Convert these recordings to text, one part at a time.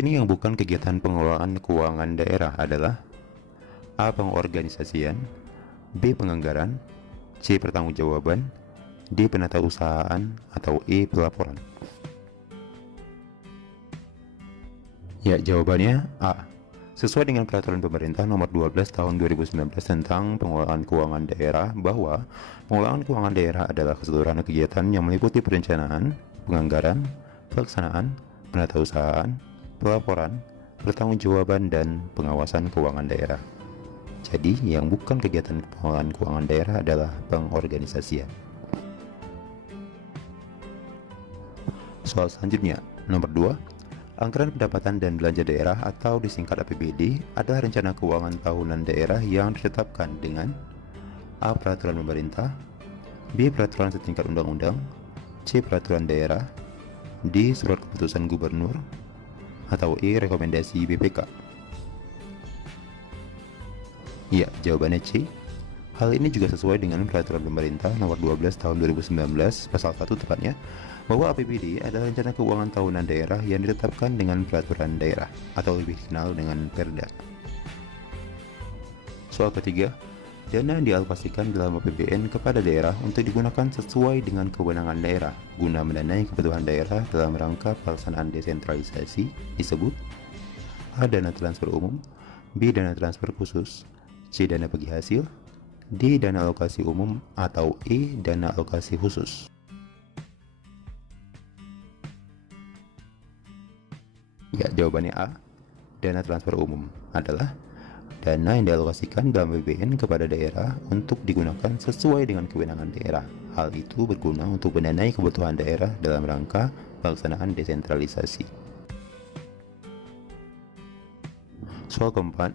Soal ini yang bukan kegiatan pengelolaan keuangan daerah adalah A. Pengorganisasian, B. Penganggaran, C. Pertanggungjawaban, D. Penatausahaan, atau E. Pelaporan. Ya, jawabannya A. Sesuai dengan Peraturan Pemerintah Nomor 12 Tahun 2019 tentang pengelolaan keuangan daerah, bahwa pengelolaan keuangan daerah adalah keseluruhan kegiatan yang meliputi perencanaan, penganggaran, pelaksanaan, penatausahaan, pelaporan, pertanggungjawaban, dan pengawasan keuangan daerah. Jadi, yang bukan kegiatan pengelolaan keuangan daerah adalah pengorganisasian. Soal selanjutnya, nomor 2. Anggaran pendapatan dan belanja daerah atau disingkat APBD adalah rencana keuangan tahunan daerah yang ditetapkan dengan A. Peraturan pemerintah, B. Peraturan setingkat undang-undang, C. Peraturan daerah, D. Surat keputusan gubernur, atau E. Rekomendasi BPK. Ya, jawabannya C. Hal ini juga sesuai dengan Peraturan Pemerintah Nomor 12 Tahun 2019 Pasal 1 tepatnya, bahwa APBD adalah rencana keuangan tahunan daerah yang ditetapkan dengan peraturan daerah atau lebih dikenal dengan Perda. Soal ketiga, dana yang dialokasikan dalam APBN kepada daerah untuk digunakan sesuai dengan kewenangan daerah guna mendanai kebutuhan daerah dalam rangka pelaksanaan desentralisasi disebut A. Dana transfer umum, B. Dana transfer khusus, C. Dana bagi hasil, D. Dana alokasi umum, atau E. Dana alokasi khusus. Ya, jawabannya A. Dana transfer umum adalah dana yang dialokasikan dalam APBN kepada daerah untuk digunakan sesuai dengan kewenangan daerah. Hal itu berguna untuk mendanai kebutuhan daerah dalam rangka pelaksanaan desentralisasi. Soal keempat,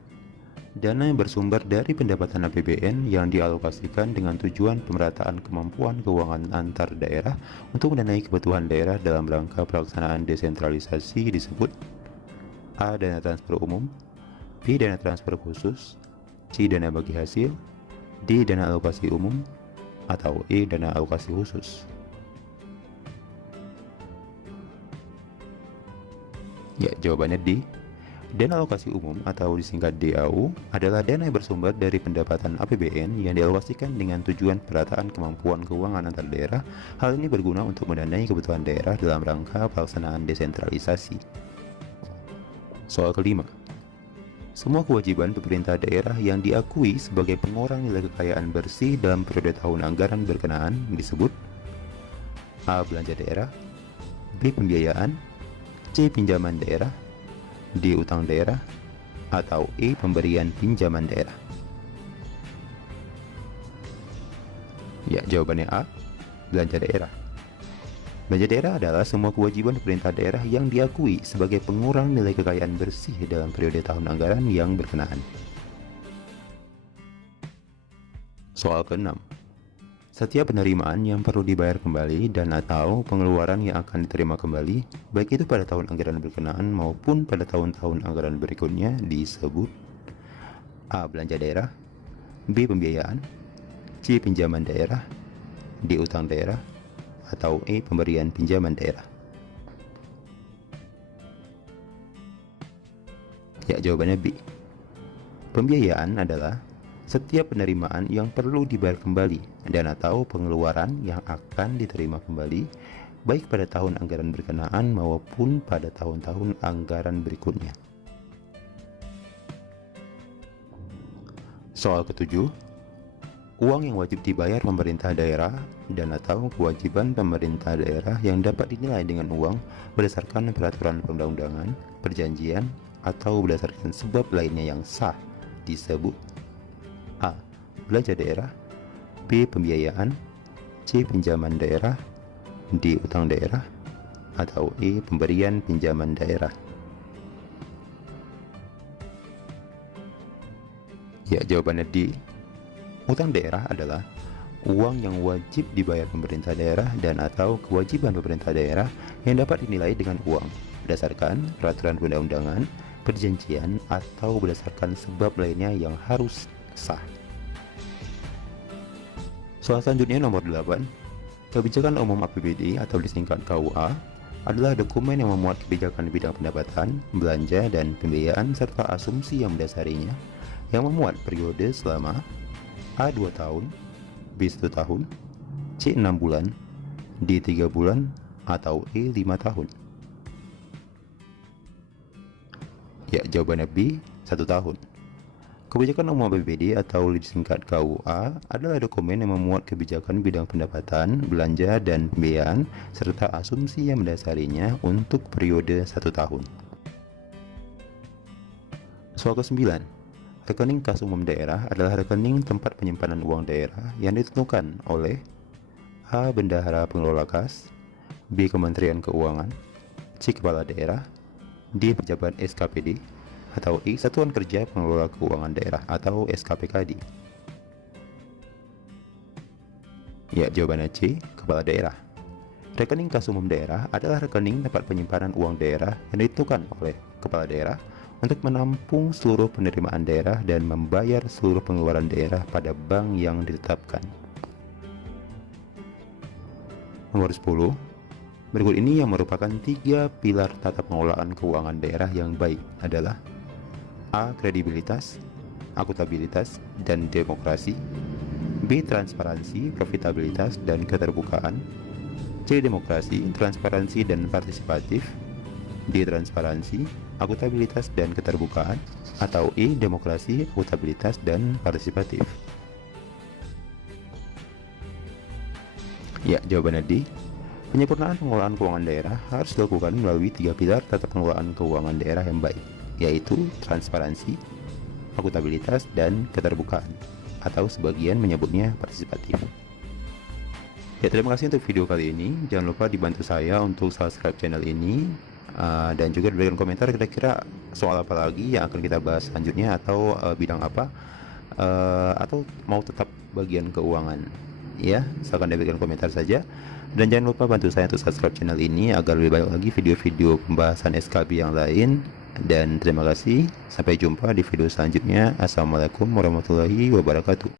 dana yang bersumber dari pendapatan APBN yang dialokasikan dengan tujuan pemerataan kemampuan keuangan antar daerah untuk mendanai kebutuhan daerah dalam rangka pelaksanaan desentralisasi disebut A. Dana transfer umum, B. Dana transfer khusus, C. Dana bagi hasil, D. Dana alokasi umum, atau E. Dana alokasi khusus. Ya, jawabannya D. Dana alokasi umum atau disingkat DAU adalah dana yang bersumber dari pendapatan APBN yang dialokasikan dengan tujuan pemerataan kemampuan keuangan antar daerah. Hal ini berguna untuk mendanai kebutuhan daerah dalam rangka pelaksanaan desentralisasi. Soal kelima, semua kewajiban pemerintah daerah yang diakui sebagai pengurang nilai kekayaan bersih dalam periode tahun anggaran berkenaan disebut A. Belanja daerah, B. Pembiayaan, C. Pinjaman daerah, D. Utang daerah, atau E. Pemberian pinjaman daerah. Ya, jawabannya A. Belanja daerah. Belanja daerah adalah semua kewajiban pemerintah daerah yang diakui sebagai pengurang nilai kekayaan bersih dalam periode tahun anggaran yang berkenaan. Soal ke-6, setiap penerimaan yang perlu dibayar kembali dan atau pengeluaran yang akan diterima kembali, baik itu pada tahun anggaran berkenaan maupun pada tahun-tahun anggaran berikutnya disebut A. Belanja daerah, B. Pembiayaan, C. Pinjaman daerah, D. Utang daerah, atau E. Pemberian pinjaman daerah. Ya, jawabannya B. Pembiayaan adalah setiap penerimaan yang perlu dibayar kembali dan atau pengeluaran yang akan diterima kembali baik pada tahun anggaran berkenaan maupun pada tahun-tahun anggaran berikutnya. Soal ke-7, uang yang wajib dibayar pemerintah daerah dan atau kewajiban pemerintah daerah yang dapat dinilai dengan uang berdasarkan peraturan perundang-undangan, perjanjian, atau berdasarkan sebab lainnya yang sah disebut A. Belanja daerah, B. Pembiayaan, C. Pinjaman daerah, D. Utang daerah, atau E. Pemberian pinjaman daerah. Ya, jawabannya D. Utang daerah adalah uang yang wajib dibayar pemerintah daerah dan atau kewajiban pemerintah daerah yang dapat dinilai dengan uang berdasarkan peraturan perundang-undangan, perjanjian, atau berdasarkan sebab lainnya yang harus sah. Soal selanjutnya nomor 8, kebijakan umum APBD atau disingkat KUA adalah dokumen yang memuat kebijakan di bidang pendapatan, belanja, dan pembiayaan serta asumsi yang mendasarinya, yang memuat periode selama A. 2 tahun, B. 1 tahun, C. 6 bulan, D. 3 bulan, atau E. 5 tahun. Ya, jawabannya B. 1 tahun. Kebijakan Umum APBD atau disingkat KUA adalah dokumen yang memuat kebijakan bidang pendapatan, belanja, dan pembiayaan serta asumsi yang mendasarinya untuk periode 1 tahun. Soal ke-9. Rekening kas umum daerah adalah rekening tempat penyimpanan uang daerah yang ditentukan oleh A. Bendahara Pengelola Kas, B. Kementerian Keuangan, C. Kepala Daerah, D. Pejabat SKPD, atau I. Satuan Kerja Pengelola Keuangan Daerah atau SKPKD. Ya, jawabannya C. Kepala Daerah. Rekening kas umum daerah adalah rekening tempat penyimpanan uang daerah yang ditentukan oleh Kepala Daerah untuk menampung seluruh penerimaan daerah dan membayar seluruh pengeluaran daerah pada bank yang ditetapkan. Nomor 10. Berikut ini yang merupakan 3 pilar tata pengelolaan keuangan daerah yang baik adalah A. Kredibilitas, akuntabilitas, dan demokrasi, B. Transparansi, profitabilitas, dan keterbukaan, C. Demokrasi, transparansi, dan partisipatif, D. Transparansi, akuntabilitas, dan keterbukaan, atau E. Demokrasi, akuntabilitas, dan partisipatif. Ya, jawabannya D. Penyempurnaan pengelolaan keuangan daerah harus dilakukan melalui 3 pilar tata pengelolaan keuangan daerah yang baik, yaitu transparansi, akuntabilitas, dan keterbukaan, atau sebagian menyebutnya partisipatif. Ya, terima kasih untuk video kali ini. Jangan lupa dibantu saya untuk subscribe channel ini, dan juga berikan komentar kira-kira soal apa lagi yang akan kita bahas selanjutnya, atau bidang apa, atau mau tetap bagian keuangan. Ya, silahkan diberikan komentar saja. Dan jangan lupa bantu saya untuk subscribe channel ini agar lebih banyak lagi video-video pembahasan SKB yang lain. Dan terima kasih, sampai jumpa di video selanjutnya. Assalamualaikum warahmatullahi wabarakatuh.